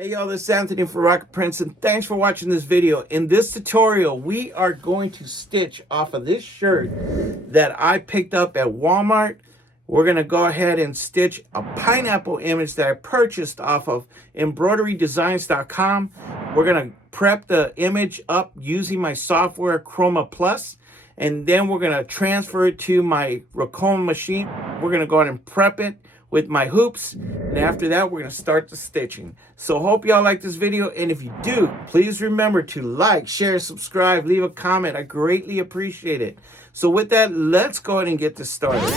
Hey y'all, this is Anthony for Rocket Prints, and thanks for watching this video. In this tutorial, we are going to stitch off of this shirt that I picked up at Walmart. We're going to go ahead and stitch a pineapple image that I purchased off of embroiderydesigns.com. We're going to prep the image up using my software Ricoma Plus, and then we're going to transfer it to my Ricoma machine. We're going to go ahead and prep it with my hoops, and after that we're going to start the stitching. So hope y'all like this video, and if you do, please remember to like, share, subscribe, leave a comment. I greatly appreciate it. So with that, let's go ahead and get this started.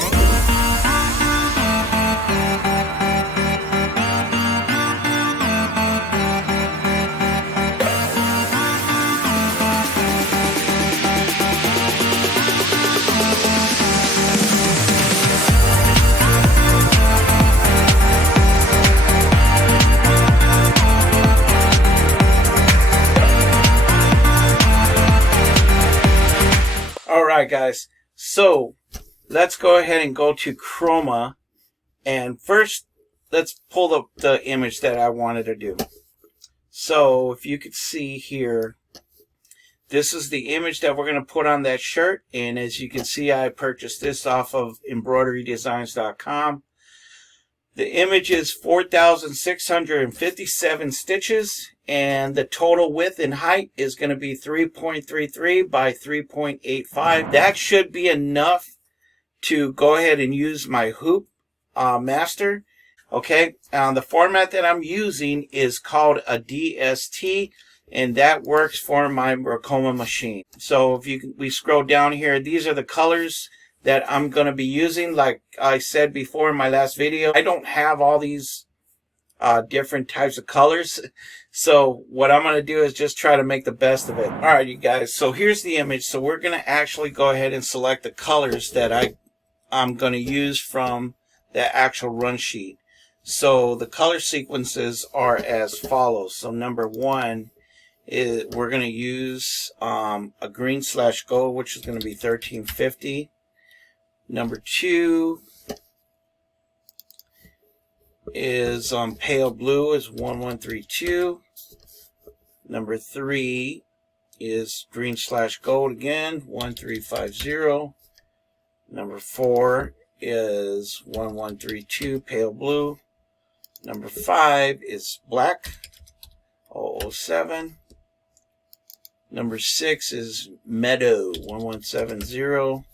Alright guys, so let's go ahead and go to Ricoma, and first let's pull up the image that I wanted to do. So if you could see here, this is the image that we're going to put on that shirt, and as you can see, I purchased this off of embroiderydesigns.com. The image is 4,657 stitches, and the total width and height is going to be 3.33 by 3.85. That should be enough to go ahead and use my hoop master. Okay, the format that I'm using is called a DST, and that works for my Ricoma machine. So if we scroll down here, these are the colors that I'm going to be using. Like I said before in my last video, I don't have all these different types of colors. So what I'm going to do is just try to make the best of it. All right, you guys. So here's the image. So we're going to actually go ahead and select the colors that I'm going to use from the actual run sheet. So the color sequences are as follows. So number one is we're going to use a green/gold, which is going to be 1350. Number two is pale blue is 1132. Number three is green/gold again, 1350. Number four is 1132 pale blue. Number five is black, 007. Number six is meadow, 1170.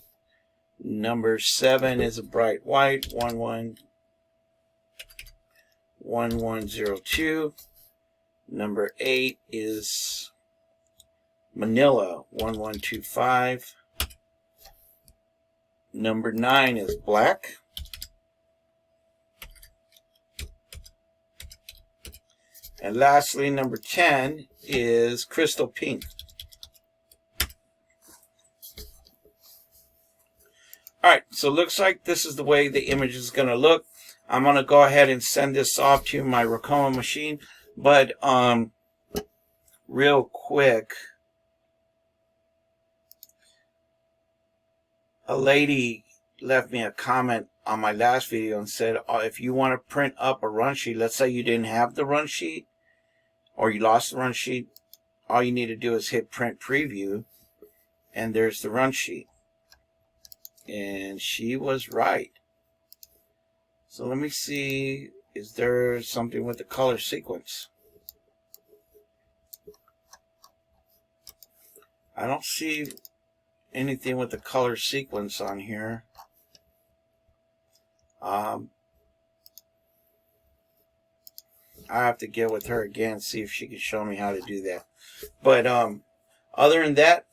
Number 7 is a bright white, 1102. Number 8 is Manila, 1125. Number 9 is black. And lastly, number 10 is crystal pink. Alright, so it looks like this is the way the image is going to look. I'm going to go ahead and send this off to my Ricoma machine. But, real quick, a lady left me a comment on my last video and said, if you want to print up a run sheet, let's say you didn't have the run sheet, or you lost the run sheet, all you need to do is hit print preview, and there's the run sheet. And she was right. So let me see, is there something with the color sequence? I don't see anything with the color sequence on here. I have to get with her again, see if she can show me how to do that. But other than that,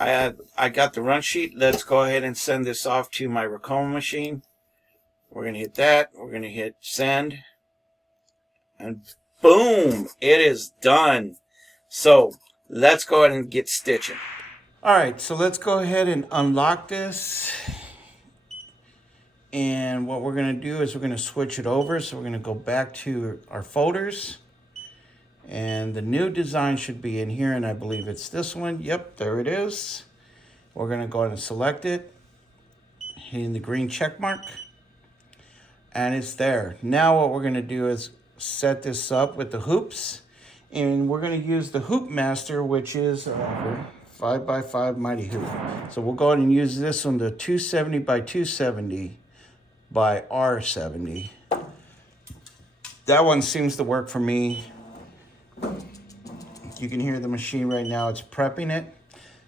I got the run sheet. Let's go ahead and send this off to my Ricoma machine. We're going to hit that. We're going to hit send. And boom! It is done. So let's go ahead and get stitching. Alright, so let's go ahead and unlock this. And what we're going to do is we're going to switch it over. So we're going to go back to our folders. And the new design should be in here, and I believe it's this one. Yep, there it is. We're going to go ahead and select it, hitting the green check mark, and it's there. Now what we're going to do is set this up with the hoops. And we're going to use the Hoop Master, which is 5x5 Mighty Hoop. So we'll go ahead and use this one, the 270 by 270 by R70. That one seems to work for me. You can hear the machine right now, it's prepping it.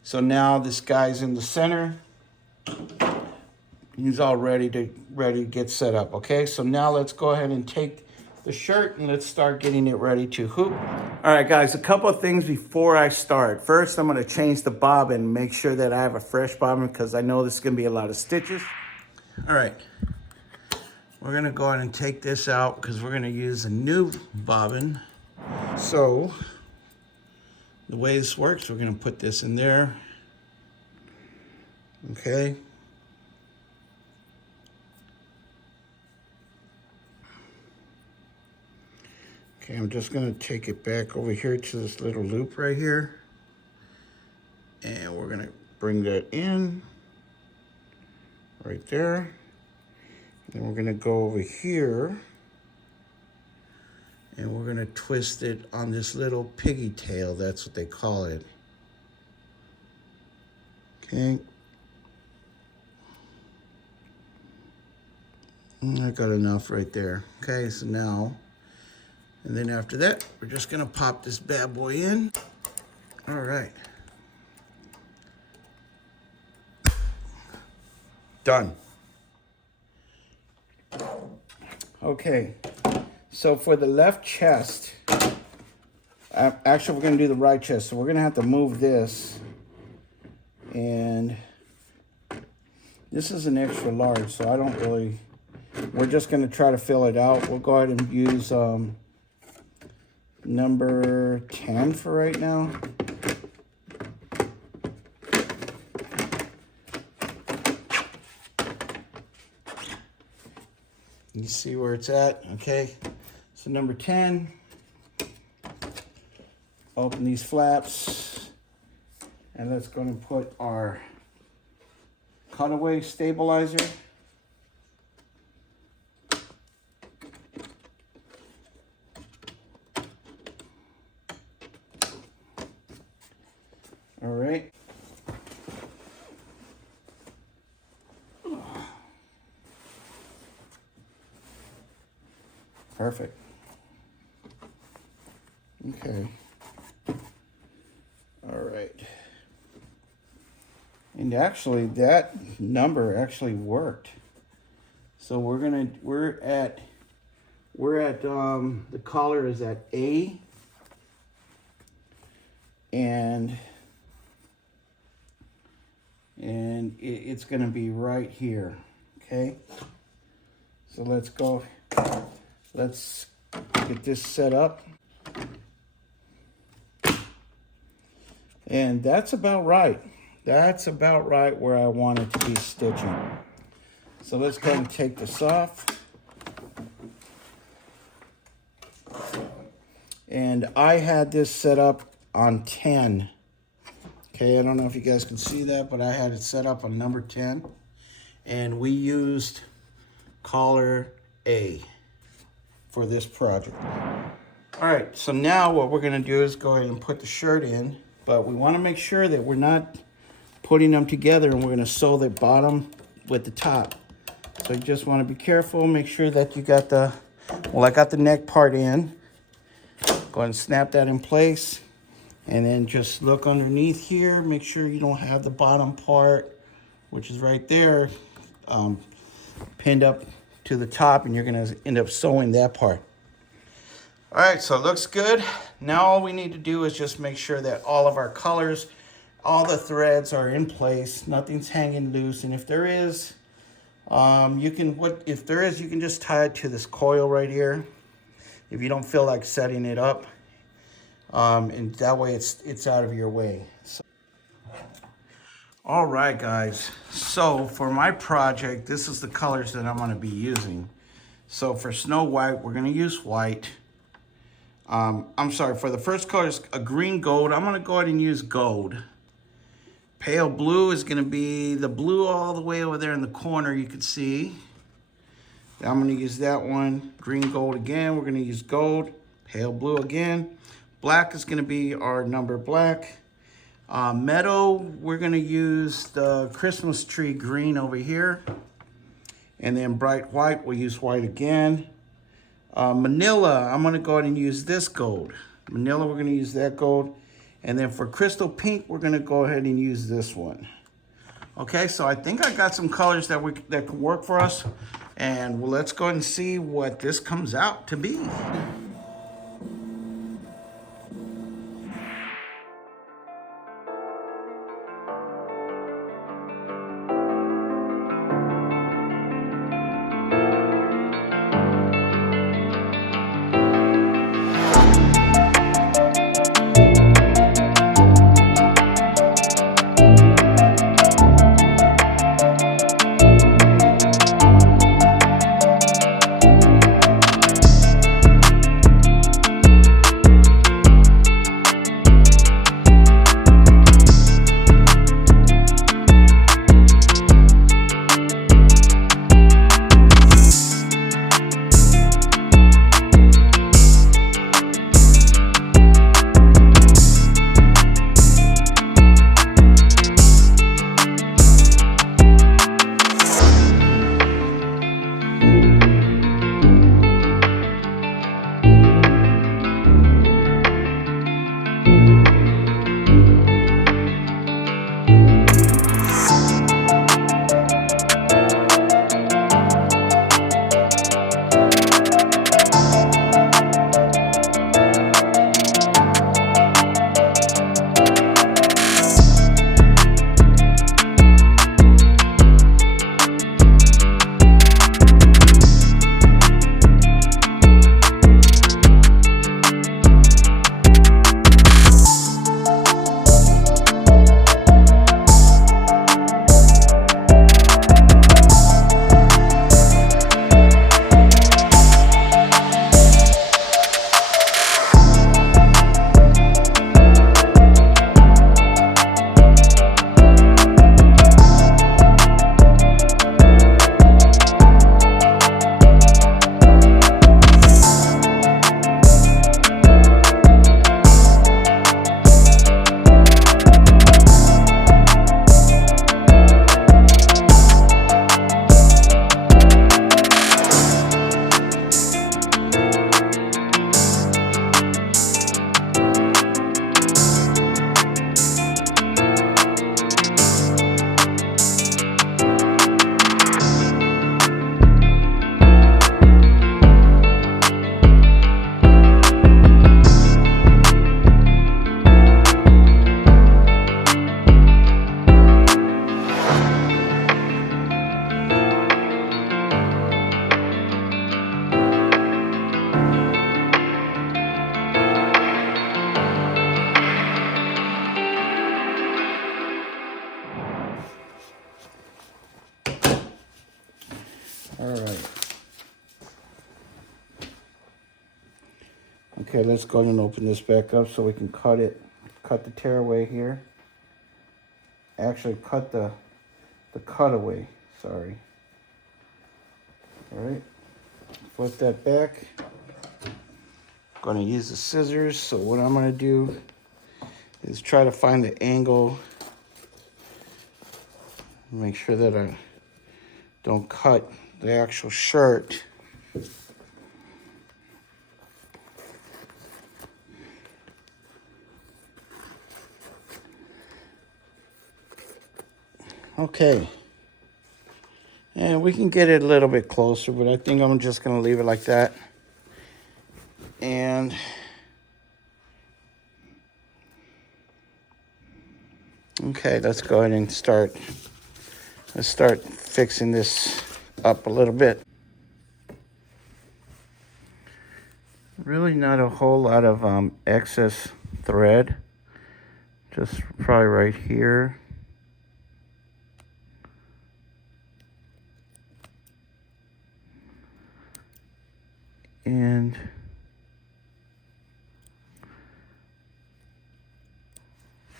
So now this guy's in the center. He's all ready to get set up, okay? So now let's go ahead and take the shirt and let's start getting it ready to hoop. All right, guys, a couple of things before I start. First, I'm gonna change the bobbin, make sure that I have a fresh bobbin because I know this is gonna be a lot of stitches. All right, we're gonna go ahead and take this out because we're gonna use a new bobbin. So, the way this works, we're gonna put this in there, okay? Okay, I'm just gonna take it back over here to this little loop right here. And we're gonna bring that in, right there. Then we're gonna go over here and we're gonna twist it on this little piggy tail, that's what they call it. Okay. I got enough right there. Okay, so now, and then after that, we're just gonna pop this bad boy in. All right. Done. Okay, so for the left chest, actually we're gonna do the right chest, so we're gonna have to move this. And this is an extra large, so I don't really, we're just gonna try to fill it out. We'll go ahead and use number 10 for right now. You see where it's at, okay? So number 10, open these flaps, and let's go and put our cutaway stabilizer. All right. Perfect. Okay. All right. And actually that number actually worked. So we're at the collar is at A, and it's going to be right here. Okay. So let's go. Let's get this set up. And that's about right. That's about right where I want it to be stitching. So let's go and take this off. And I had this set up on 10. Okay, I don't know if you guys can see that, but I had it set up on number 10. And we used collar A for this project. All right, so now what we're gonna do is go ahead and put the shirt in, but we wanna make sure that we're not putting them together and we're gonna sew the bottom with the top. So you just wanna be careful, make sure that you got the, well, I got the neck part in. Go ahead and snap that in place. And then just look underneath here, make sure you don't have the bottom part, which is right there, pinned up to the top, and you're gonna end up sewing that part. All right, so it looks good. Now all we need to do is just make sure that all of our colors, all the threads are in place, nothing's hanging loose, and if there is, you can just tie it to this coil right here if you don't feel like setting it up, and that way it's out of your way. So. All right, guys, so for my project, this is the colors that I'm gonna be using. So for Snow White, we're gonna use white. I'm sorry, for the first color is a green gold. I'm gonna go ahead and use gold. Pale blue is gonna be the blue all the way over there in the corner, you can see. I'm going to use that one. Green gold again. We're going to use gold. Pale blue again. Black is going to be our number black. Meadow, we're going to use the Christmas tree green over here. And then bright white, we'll use white again. Manila, I'm going to go ahead and use this gold. Manila, we're going to use that gold. And then for crystal pink, we're going to go ahead and use this one. Okay, so I think I got some colors that can work for us. And let's go ahead and see what this comes out to be. All right. Okay, let's go ahead and open this back up so we can cut the tearaway here. Actually, cut the cutaway, sorry. All right, flip that back. Gonna use the scissors, so what I'm gonna do is try to find the angle. Make sure that I don't cut the actual shirt. Okay, and we can get it a little bit closer, but I think I'm just gonna leave it like that. And okay, let's go ahead and let's start fixing this up a little bit. Really not a whole lot of excess thread, just probably right here. And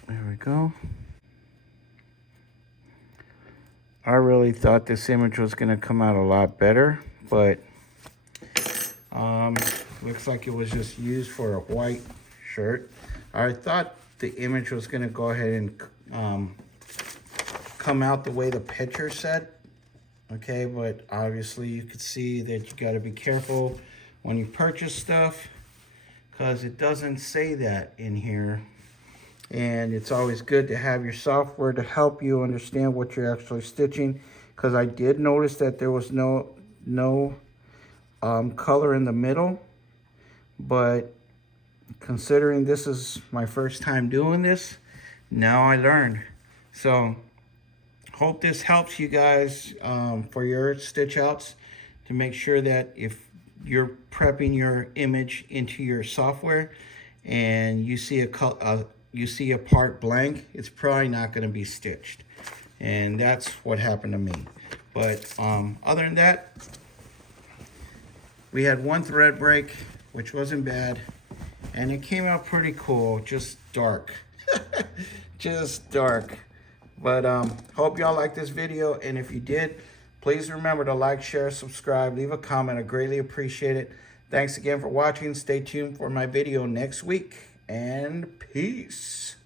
there we go. I really thought this image was going to come out a lot better, but looks like it was just used for a white shirt. I thought the image was going to go ahead and come out the way the picture said. Okay, but obviously you could see that you got to be careful when you purchase stuff, because it doesn't say that in here. And it's always good to have your software to help you understand what you're actually stitching, because I did notice that there was no color in the middle. But considering this is my first time doing this, now I learned. So hope this helps you guys for your stitch outs, to make sure that if you're prepping your image into your software and you see a part blank, it's probably not going to be stitched. And that's what happened to me. But other than that, we had one thread break, which wasn't bad, and it came out pretty cool, just dark. Just dark. But hope y'all like this video, and if you did, please remember to like, share, subscribe, leave a comment. I greatly appreciate it. Thanks again for watching. Stay tuned for my video next week, and peace.